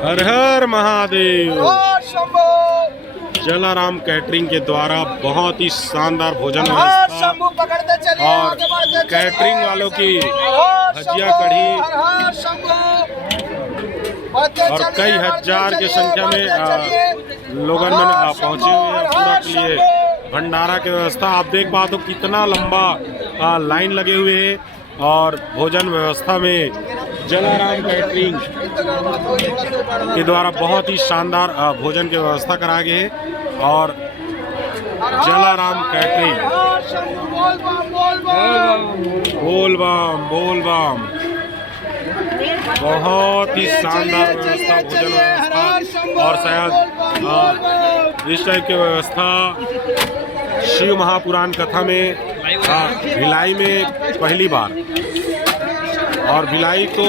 हर हर महादेव। हर Shambho. Jalaram catering के द्वारा बहुत ही शानदार भोजन हर व्यवस्था शंभू पकड़ते चलिए, और आगे बढ़ते चलिए। कैटरिंग वालों की हर भजिया शंभू, कढ़ी हर हर शंभू। बढ़ते और चलिए, कई बढ़ते हजार की चलिए, संख्या में बढ़ते चलिए। लोगन में हर पहुंचे हुए हैं। शंभू, पूरा हर के लिए शंभू। भंडारा की व्यवस्था आप देख पाते हो, कितना लंबा लाइन लगे हुए हैं। और भोजन व्यवस्था में जलाराम कैटरिंग के द्वारा बहुत ही शानदार भोजन की व्यवस्था करा गई है। और जलाराम कैटरिंग हर शंभू, बोल बम, बोल बम। बोल बम बोल बम, बहुत ही शानदार व्यवस्था, भोजन व्यवस्था। और शायद इस टाइप की व्यवस्था शिव महापुराण कथा में भिलाई में पहली बार। और भिलाई तो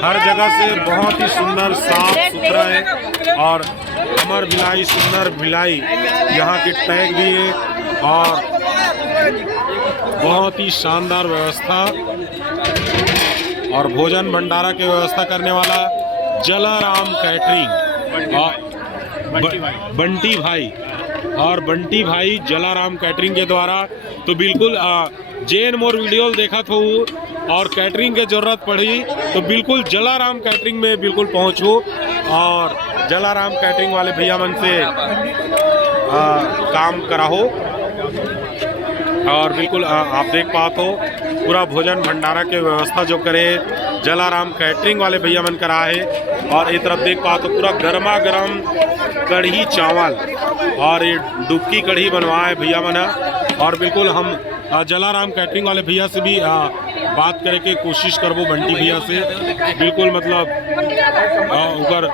हर जगह से बहुत ही सुंदर साफ सुथरा है। और अमर भिलाई सुंदर भिलाई यहाँ के टैग भी है। और बहुत ही शानदार व्यवस्था और भोजन भंडारा की व्यवस्था करने वाला जलाराम कैटरिंग और बंटी भाई। और बंटी भाई जलाराम कैटरिंग के द्वारा तो बिल्कुल जेन मोर वीडियो देखा था और कैटरिंग की ज़रूरत पड़ी तो बिल्कुल जलाराम कैटरिंग में बिल्कुल पहुँचो। और जलाराम कैटरिंग वाले भैया मन से काम कराओ। और बिल्कुल आप देख पाते हो पूरा भोजन भंडारा के व्यवस्था जो करे जलाराम कैटरिंग वाले भैया मन करा है। और एक तरफ देख पाते हो पूरा गर्मा गर्म कढ़ी चावल और ये डुबकी कढ़ी बनवाए भैया बना। और बिल्कुल हम जलाराम कैटरिंग वाले भैया से भी बात करे के कोशिश करबो, बंटी भैया से। बिल्कुल मतलब उकर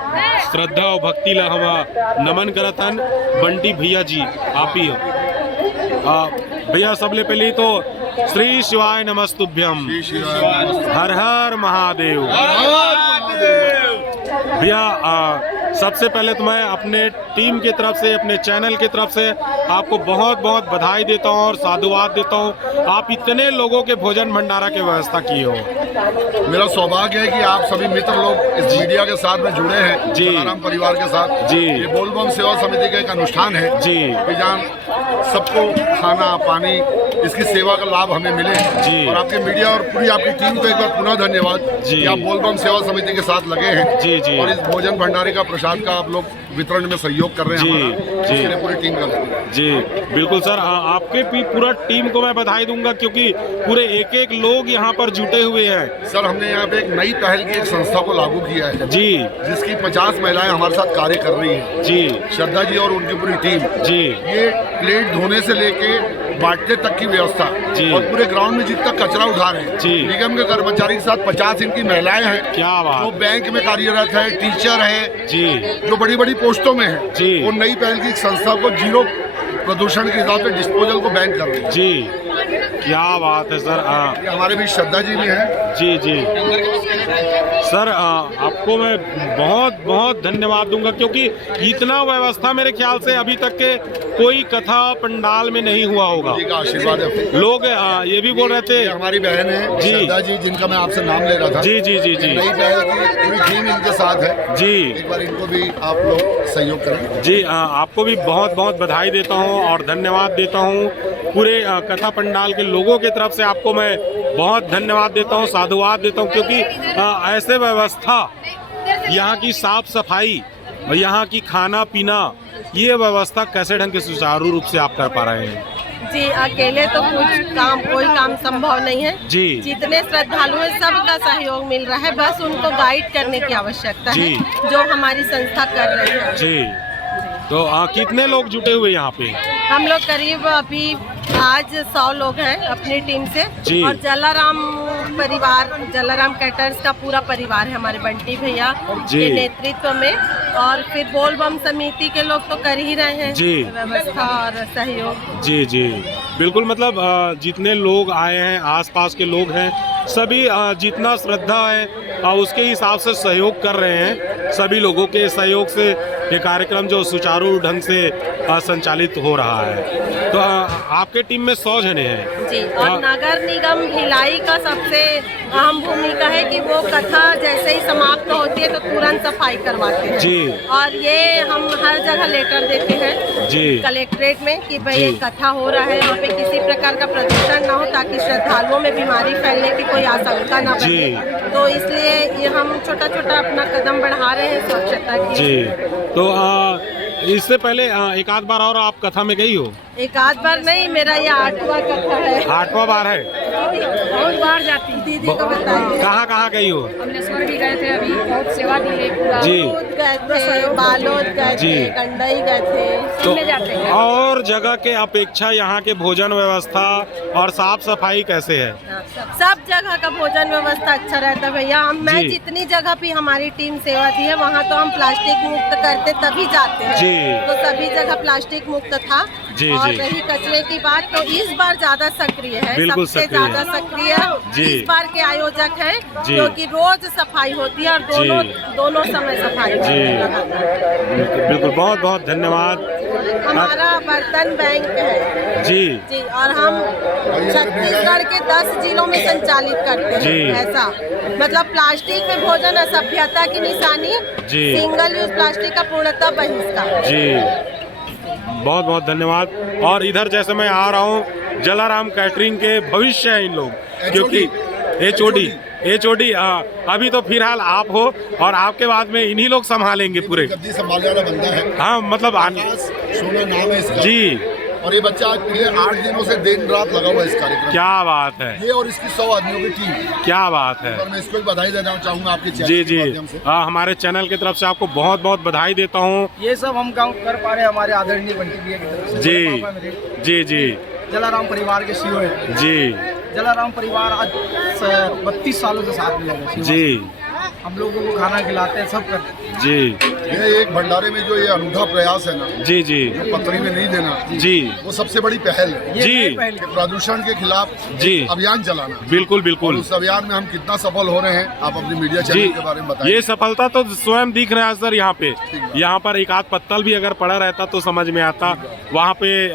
श्रद्धा और भक्ति ला हम नमन करत हन। बंटी भैया जी आप ही हो भैया। सबले पहले तो श्री शिवाय नमस्तुभ्यम, हर हर महादेव। भैया सबसे पहले तो मैं अपने टीम की तरफ से, अपने चैनल की तरफ से आपको बहुत बहुत बधाई देता हूं और साधुवाद देता हूं। आप इतने लोगों के भोजन भंडारा की व्यवस्था की हो। मेरा सौभाग्य है कि आप सभी मित्र लोग इस मीडिया के साथ में जुड़े हैं जी, जलाराम परिवार के साथ जी। ये बोल बम सेवा समिति का एक अनुष्ठान है जी, कि जहाँ सबको खाना पानी इसकी सेवा का लाभ हमें मिले जी। और आपके मीडिया और पूरी आपकी टीम को एक बार पुनः धन्यवाद जी। कि आप बोल बम सेवा समिति के साथ लगे हैं। जी, जी। और इस भोजन भंडारे का प्रसाद का आप लोग वितरण में सहयोग कर रहे हैं। जी, हमारा, जी। इसके लिए पूरी टीम का धन्यवाद। जी बिल्कुल सर, आपके भी पूरा टीम को मैं बधाई दूंगा क्योंकि पूरे एक एक लोग यहाँ पर जुटे हुए हैं। सर हमने यहाँ पे एक नई पहल की एक संस्था को लागू किया है जी, जिसकी 50 महिलाएं हमारे साथ कार्य कर रही हैं। जी, श्रद्धा जी और उनकी पूरी टीम जी, ये प्लेट धोने से लेके बांटने तक की व्यवस्था जी। और पूरे ग्राउंड में जितना कचरा उठा रहे हैं। जी। निगम के कर्मचारी के साथ 50 इनकी महिलाएं हैं। क्या बात। जो बैंक में कार्यरत है, टीचर है, जी, जो बड़ी बड़ी पोस्टों में है। जी। वो नई पहल की संस्था को जीरो प्रदूषण के हिसाब से डिस्पोजल को बैन कर रहे हैं। जी, क्या बात है सर। ये हमारे बीच श्रद्धा जी भी हैं। जी, जी सर, आपको मैं बहुत बहुत धन्यवाद दूंगा क्योंकि इतना व्यवस्था मेरे ख्याल से अभी तक के कोई कथा पंडाल में नहीं हुआ होगा। जी का आशीर्वाद है। लोग ये भी बोल रहे थे। ये हमारी बहन है जी। श्रद्धा जी, जिनका मैं आपसे नाम ले रहा था। जी, जी, जी, जी, नई पहल की पूरी टीम इनके साथ है। जी, एक बार इनको भी आप लोग सहयोग करें। जी। आपको भी बहुत बहुत बधाई देता हूं और धन्यवाद देता हूं। पूरे कथा पंडाल के लोगों की तरफ से आपको मैं बहुत धन्यवाद देता हूं, साधुवाद देता हूं क्योंकि ऐसे व्यवस्था, यहाँ की साफ सफाई और यहाँ की खाना पीना, ये व्यवस्था कैसे ढंग के सुचारू रूप से आप कर पा रहे हैं? जी, अकेले तो कोई काम संभव नहीं है। जी। जितने श्रद्धालु हैं सबका सहयोग मिल रहा है, बस उनको गाइड करने की आवश्यकता है, जी। जो हमारी संस्था कर रही है। जी, तो कितने लोग जुटे हुए यहाँ पे? हम लोग करीब अभी आज 100 लोग हैं अपनी टीम से। जी। और जलाराम परिवार, जलाराम कैटर्स का पूरा परिवार है हमारे बंटी भैया जी। के नेतृत्व में। और फिर बोल बम समिति के लोग तो कर ही रहे हैं जी। व्यवस्था और सहयोग। जी, जी बिल्कुल, मतलब जितने लोग आए हैं, आसपास के लोग हैं, सभी जितना श्रद्धा है उसके हिसाब से सहयोग कर रहे हैं। सभी लोगों के सहयोग से ये कार्यक्रम जो सुचारू ढंग से संचालित हो रहा है। तो आपके टीम में 100 जने हैं जी। और नगर निगम भिलाई का सबसे अहम भूमिका है कि वो कथा जैसे ही समाप्त होती है तो तुरंत सफाई करवाते हैं जी। और ये हम हर जगह लेटर देते हैं जी। कलेक्ट्रेट में कि भाई जी। ये कथा हो रहा है, यहाँ पे किसी प्रकार का प्रदूषण ना हो ताकि श्रद्धालुओं में बीमारी फैलने की कोई आशंका ना जी। बने। तो इसलिए ये हम छोटा छोटा अपना कदम बढ़ा रहे हैं स्वच्छता की। जी। तो इससे पहले एक आध बार और आप कथा में गई हो? एक आध बार नहीं, मेरा ये 8वां कथा है। 8वां बार है? बहुत बार जाती है। दीदी को बताइए। कहाँ कहाँ गई हो? हमने स्वर भी गए थे, अभी बहुत सेवा की है पूरा। जी। दूध गए थे, बालोद गए जी। थे, कंडई गए थे। तो में जाते हैं। और जगह के अपेक्षा यहाँ के भोजन व्यवस्था और साफ सफाई कैसे है? सब जगह का भोजन व्यवस्था अच्छा रहता है भैया। मैं जी। जितनी जगह भी हमारी टीम सेवा दी है वहाँ तो हम प्लास्टिक मुक्त करते तभी जाते हैं। जी। तो सभी जगह प्लास्टिक मुक्त था। जी, और जी। रही कचरे की बात तो इस बार ज्यादा सक्रिय है, बिल्कुल सबसे सक्रिय है। ज्यादा सक्रिय जी। इस बार के आयोजक हैं जी। क्योंकि रोज सफाई होती है और दोनों समय सफाई होती जी। है लगातार। बिल्कुल बहुत बहुत धन्यवाद। हमारा बर्तन बैंक है जी। जी। और हम छत्तीसगढ़ के 10 जिलों में संचालित करते जी। हैं ऐसा। मतलब प्लास्टिक में भोजन असभ्यता की निशानी, जी। सिंगल यूज प्लास्टिक का पूर्णतः बहिष्कार। जी बहुत बहुत धन्यवाद। और इधर जैसे मैं आ रहा हूँ, जलाराम कैटरिंग के भविष्य हैं इन लोग, क्योंकि HOD अभी तो फिलहाल आप हो और आपके बाद में इन्हीं लोग संभालेंगे पूरे। गद्दी संभालने वाला बंदा है। हाँ मतलब सोना नाम है इसका। जी। और ये बच्चा आज पिछले 8 दिनों से दिन रात लगा हुआ है इस कार्यक्रम में। क्या बात है, ये और इसकी 100 आदमियों की टीम। क्या बात है। और मैं इसको भी बधाई देना चाहूँगा आपके चैनल जी के जी माध्यम से। हमारे चैनल की तरफ से आपको बहुत बहुत बधाई देता हूँ। ये सब हम काम कर पा रहे हैं हमारे आदरणीय बंटी भैया की तरफ से। जी। पापा मेरे जी जी जलाराम परिवार के CEO हैं। जी जलाराम परिवार आज 32 सालों से साथ में लगे। जी हम लोगों को खाना खिलाते हैं, सब करते हैं। जी ये एक भंडारे में जो ये अनूठा प्रयास है ना, जी जी जो पत्री में नहीं देना, जी वो सबसे बड़ी पहल है। ये जी। नए पहल के प्रदूषण के खिलाफ जी अभियान चलाना। बिल्कुल और बिल्कुल उस अभियान में हम कितना सफल हो रहे हैं, आप अपनी मीडिया जी। चैनल के बारे में बताइए। ये सफलता तो स्वयं दिख रहा है सर। यहाँ पे है। यहाँ पर एक आध पत्तल भी अगर पड़ा रहता तो समझ में आता। वहाँ पे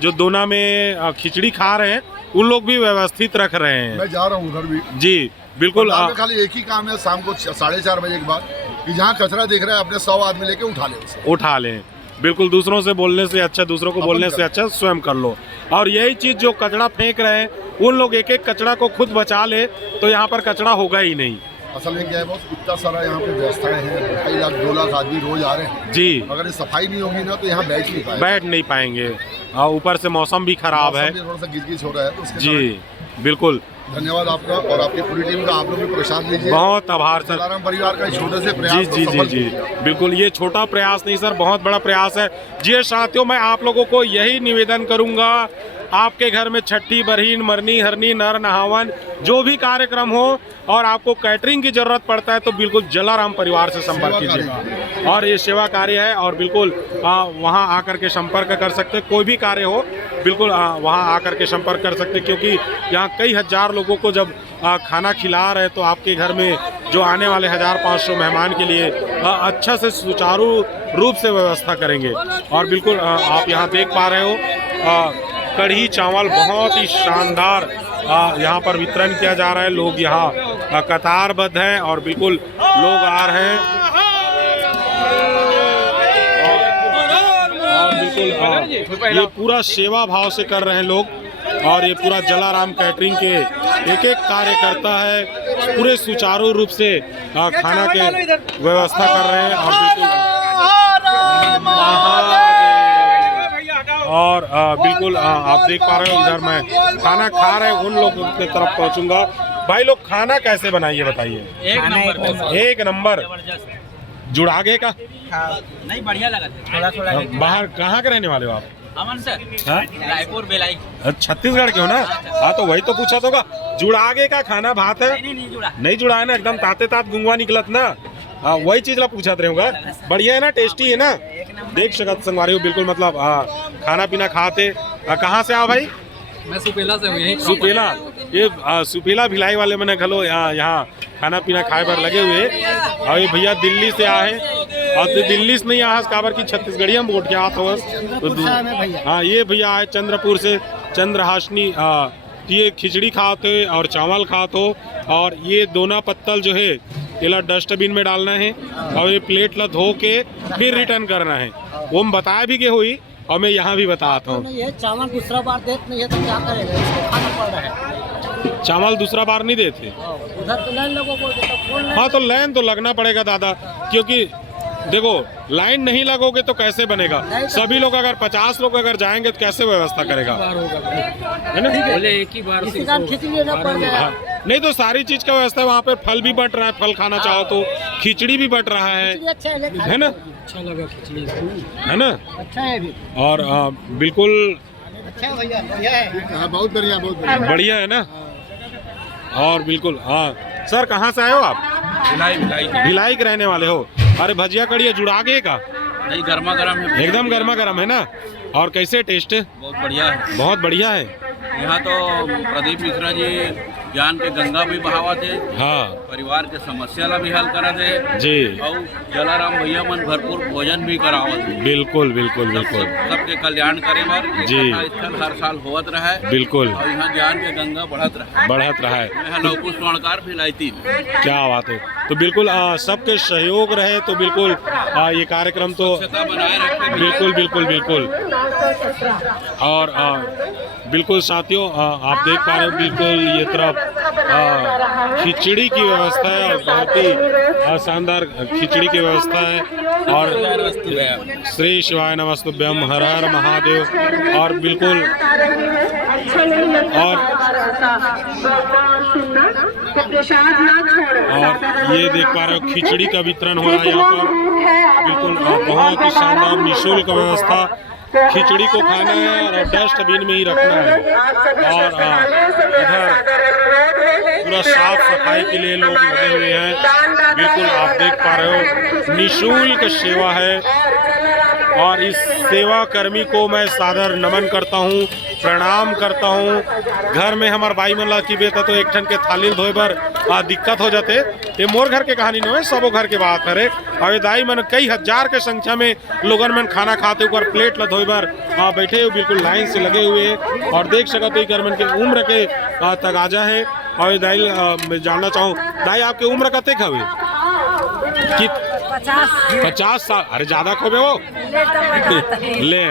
जो दोना में खिचड़ी खा रहे हैं उन लोग भी व्यवस्थित रख रहे हैं। मैं जा रहा हूँ उधर भी। जी बिल्कुल भंडार में खाली एक ही काम है, शाम को 4:30 बजे के बाद कि जहाँ कचरा दिख रहा है अपने 100 आदमी लेके उठा ले उसे। उठा लें। बिल्कुल दूसरों से बोलने से अच्छा, दूसरों को अपन बोलने कर। से अच्छा स्वयं कर लो। और यही चीज़ जो कचरा फेंक रहे हैं उन लोग एक एक कचरा को खुद बचा ले तो यहाँ पर कचरा होगा ही नहीं। असल में क्या है बॉस, इतना सारा यहाँ पे व्यवस्थाएं हैं, 2.5 लाख 2 लाख आदमी रोज आ रहे हैं। जी अगर ये सफाई नहीं होगी ना तो यहाँ बैठ नहीं पाएगा। बैठ नहीं पाएंगे। ऊपर से मौसम भी खराब है। मौसम भी थोड़ा सा गिज हो रहा है तो उसके जी बिल्कुल कारण धन्यवाद आपका और आपकी पूरी टीम का। आप लोग भी प्रसाद लीजिए। बहुत आभार सर। जलाराम परिवार का छोटे से जी प्रयास जी को जी सफल जी कीजिए। बिल्कुल ये छोटा प्रयास नहीं सर, बहुत बड़ा प्रयास है। जी साथियों, मैं आप लोगों को यही निवेदन करूंगा, आपके घर में छठी, बरहीन, मरनी, हरनी, नर, नहावन जो भी कार्यक्रम हो और आपको कैटरिंग की जरूरत पड़ता है तो बिल्कुल जलाराम परिवार से संपर्क सेवा कीजिएगा। और ये सेवा कार्य है और बिल्कुल वहाँ आकर के संपर्क कर सकते हैं। कोई भी कार्य हो बिल्कुल वहाँ आकर के संपर्क कर सकते हैं, क्योंकि यहाँ कई हजार लोगों को जब खाना खिला रहे तो आपके घर में जो आने वाले 1500 मेहमान के लिए अच्छा से सुचारू रूप से व्यवस्था करेंगे। और बिल्कुल आप यहाँ देख पा रहे हो कढ़ी चावल बहुत ही शानदार यहाँ पर वितरण किया जा रहा है। लोग यहाँ कतारबद्ध हैं और बिल्कुल लोग आ रहे हैं और बिल्कुल ये पूरा सेवा भाव से कर रहे हैं लोग। और ये पूरा जलाराम कैटरिंग के एक एक कार्यकर्ता है पूरे सुचारू रूप से खाना के व्यवस्था कर रहे हैं। और बिल्कुल आप देख पा रहे हो इधर मैं खाना खा रहे उन लोगों की तरफ पहुंचूंगा। भाई लोग खाना कैसे बनाइए बताइए? एक नंबर जुड़ागे का नहीं बढ़िया लगा था। बाहर कहाँ के रहने वाले हो आप? अमन सर, हाँ? रायपुर बेलाई। छत्तीसगढ़ के हो ना? हाँ तो वही तो पूछा होगा। जुड़ागे का खाना भात है? नहीं जुड़ा। नहीं जुड़ा है ना, एकदम ताते तात गुंगवा निकलत ना। हाँ वही चीज ला पूछा रहे होगा। बढ़िया है ना, टेस्टी है ना? देख सकत संगवारी हो बिल्कुल मतलब खाना पीना खाते। कहाँ से आओ भाई? मैं सुपेला से हूँ यहीं। सुपेला, ये सुपेला भिलाई वाले मैंने खलो यहाँ खाना पीना खाए पर लगे हुए। और ये भैया दिल्ली से आए और दिल्ली से नहीं आस काबर की छत्तीसगढ़ी हम बोट के आत हो तो हाँ ये भैया आए चंद्रपुर से चंद्रहासनी ये खिचड़ी खाते और चावल खाते हो और ये दोना पत्तल जो है ये डस्टबिन में डालना है और ये प्लेट ला धो के फिर रिटर्न करना है। वो हम बताया भी के हुई और मैं यहाँ भी बताता हूँ। ये चावल दूसरा बार देते नहीं है तो क्या करेगा, इसको खाना पड़ रहा है। चावल दूसरा बार नहीं देते, उधर तो लाइन लोगों को हाँ तो लाइन तो लगना पड़ेगा दादा, क्योंकि देखो लाइन नहीं लगोगे तो कैसे बनेगा। सभी लोग अगर 50 लोग अगर जाएंगे तो कैसे व्यवस्था करेगा, है ना? बोले एक ही बार से खिचड़ी लेना पड़ गया। हाँ, नहीं तो सारी चीज का व्यवस्था है वहाँ पे। फल भी बट रहा है, फल खाना चाहो तो खिचड़ी भी बट रहा है ना? अच्छा लगा खिचड़ी, है ना? अच्छा है भी। और बिल्कुल अच्छा भैया, बढ़िया है। हाँ बहुत बढ़िया, बहुत बढ़िया। बढ़िया है ना? और बिल्कुल हाँ सर, कहाँ से आए हो आप? भिलाई के रहने वाले हो? अरे भजिया कड़िया जुड़ा गए का? नहीं, गर्मा गर्म है, एकदम गर्मा गर्म है ना? और कैसे टेस्ट है? बहुत बढ़िया है। बहुत बढ़िया है। यहाँ तो प्रदीप मिश्रा जी ज्ञान के गंगा भी बहावा थे, हाँ परिवार के समस्या ला भी हल करा थे जी, और जलाराम भैया मन भरपूर भोजन भी करावत थे। बिल्कुल बिल्कुल बिल्कुल सबके कल्याण करे बर जी। स्थल हर साल होवत रहा है, बिल्कुल और यहाँ ज्ञान के गंगा बढ़त रहा है। बढ़त रहा है। यहाँ लौकुश स्वर्णकार फिलाइती। क्या बात है। तो बिल्कुल सबके सहयोग रहे तो बिल्कुल ये कार्यक्रम तो स्वच्छता बनाए रखे। बिल्कुल बिल्कुल बिल्कुल। और बिल्कुल साथियों आप देख पा रहे हो बिल्कुल ये तरफ खिचड़ी की व्यवस्था है और बहुत ही शानदार खिचड़ी की व्यवस्था है। और श्री शिवाय नमस्तुभ्यम, हर हर महादेव। और बिल्कुल और ये देख पा रहे हो खिचड़ी का वितरण हो रहा है यहाँ पर। बिल्कुल बहुत ही शानदार निःशुल्क व्यवस्था। खिचड़ी को खाना है और डस्टबिन में ही रखना है। और इधर पूरा साफ सफाई के लिए लोग लगे हुए हैं। बिल्कुल आप देख पा रहे हो निःशुल्क सेवा है और इस सेवा कर्मी को मैं सादर नमन करता हूँ, प्रणाम करता हूँ। घर में हमार भाई मन ला की बेटा तो एक ठन के थाली धोए बर दिक्कत हो जाते। ये मोर घर के कहानी नहीं है, सबो घर के बात है। और दाई मन कई हजार के संख्या में लोगन मन खाना खाते ऊपर प्लेट ला धोए बर बैठे हुए बिल्कुल लाइन से लगे हुए हैं। और देख सकते घर मन के उम्र के तगाजा है। और दाई मैं जानना चाहूँ दाई आपके उम्र कतेक हवे? 50 साल? अरे ज्यादा खोबे वो ले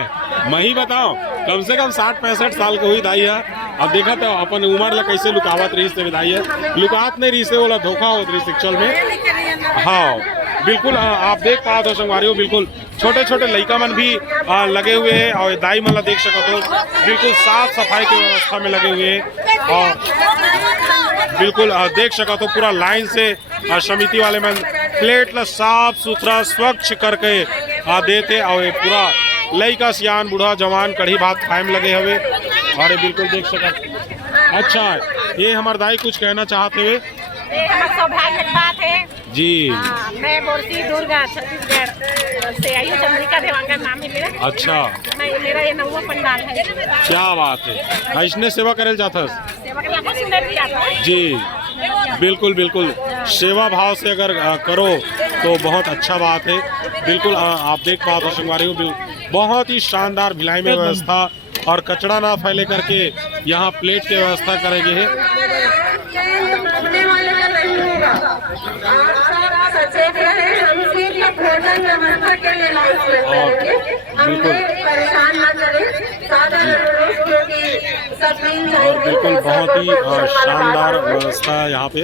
मैं ही बताओ, कम से कम 60-65 साल के हुई दाई है। अब देखा तो अपन उम्र ला कैसे लुकावत रही से दाई है, लुकात नहीं रही से बोला धोखा होत रही एक्चुअल में। हाँ बिल्कुल आप देख पाओ तो संगवारी हो बिल्कुल छोटे छोटे लड़का मन भी लगे हुए हैं। और दाई मन ला देख सकते हो बिल्कुल साफ सफाई की व्यवस्था में लगे हुए हैं। और बिल्कुल देख सकते हो पूरा लाइन से समिति वाले मन प्लेट ला साफ सुथरा स्वच्छ करके देते। और ये पूरा लड़का सियान बूढ़ा जवान कढ़ी भात खाए में लगे हुए। और ये बिल्कुल देख सकते। अच्छा ये हमारे दाई कुछ कहना चाहते हुए? सौभाग्य की बात है जी। मैं बोलती दुर्गा छत्तीसगढ़ से आई हूँ, चंद्रिका देवांगन नाम है मेरा। अच्छा मेरा ये 9वां पंडाल है। क्या बात है। इसने सेवा करे जाता सेवा के लाखों सुंदर भी आता है जी। बिल्कुल बिल्कुल सेवा भाव से अगर करो तो बहुत अच्छा बात है। बिल्कुल आप देख पाओ तो संगवारी हो बहुत ही शानदार भिलाई में व्यवस्था और कचरा ना फैले करके यहाँ प्लेट की व्यवस्था करेंगे है। और बिल्कुल बहुत ही शानदार व्यवस्था है यहाँ पे।